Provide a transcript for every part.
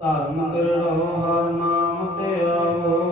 ਧਰਮ ਰਹੋ ਹਰ ਨਾਮ ਤੇ ਆਵੋ।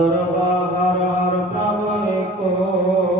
सर्वा हर हर प्रभु को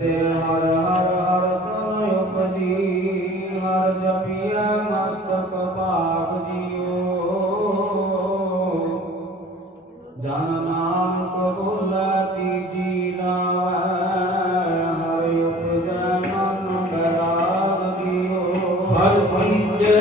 দিল হর হর হর তনয়পতি হর জপিয়া মস্তক পাপ জিও জান নাম কবুলাতি জিলা হর উপজা মন বরাগ দিও। হর পিঞ্জে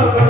love.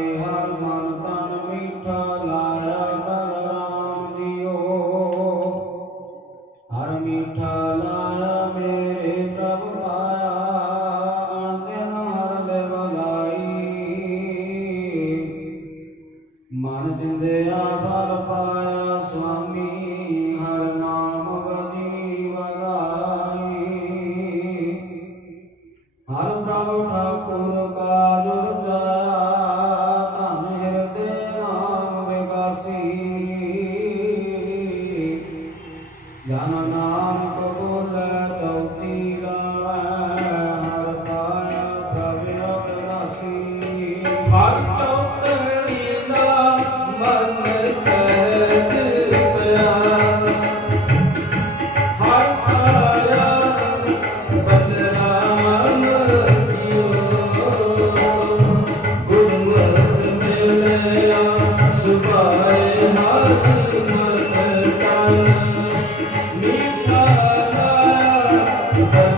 Amita.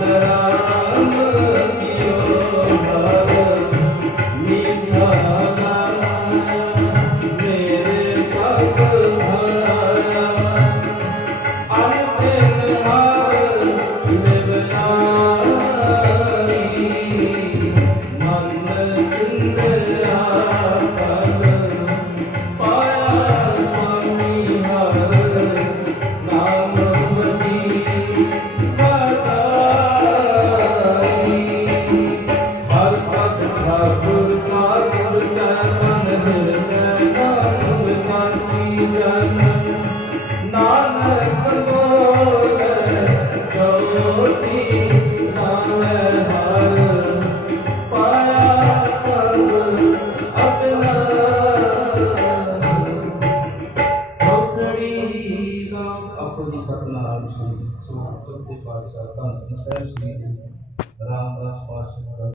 Radha processo né, dentro das partes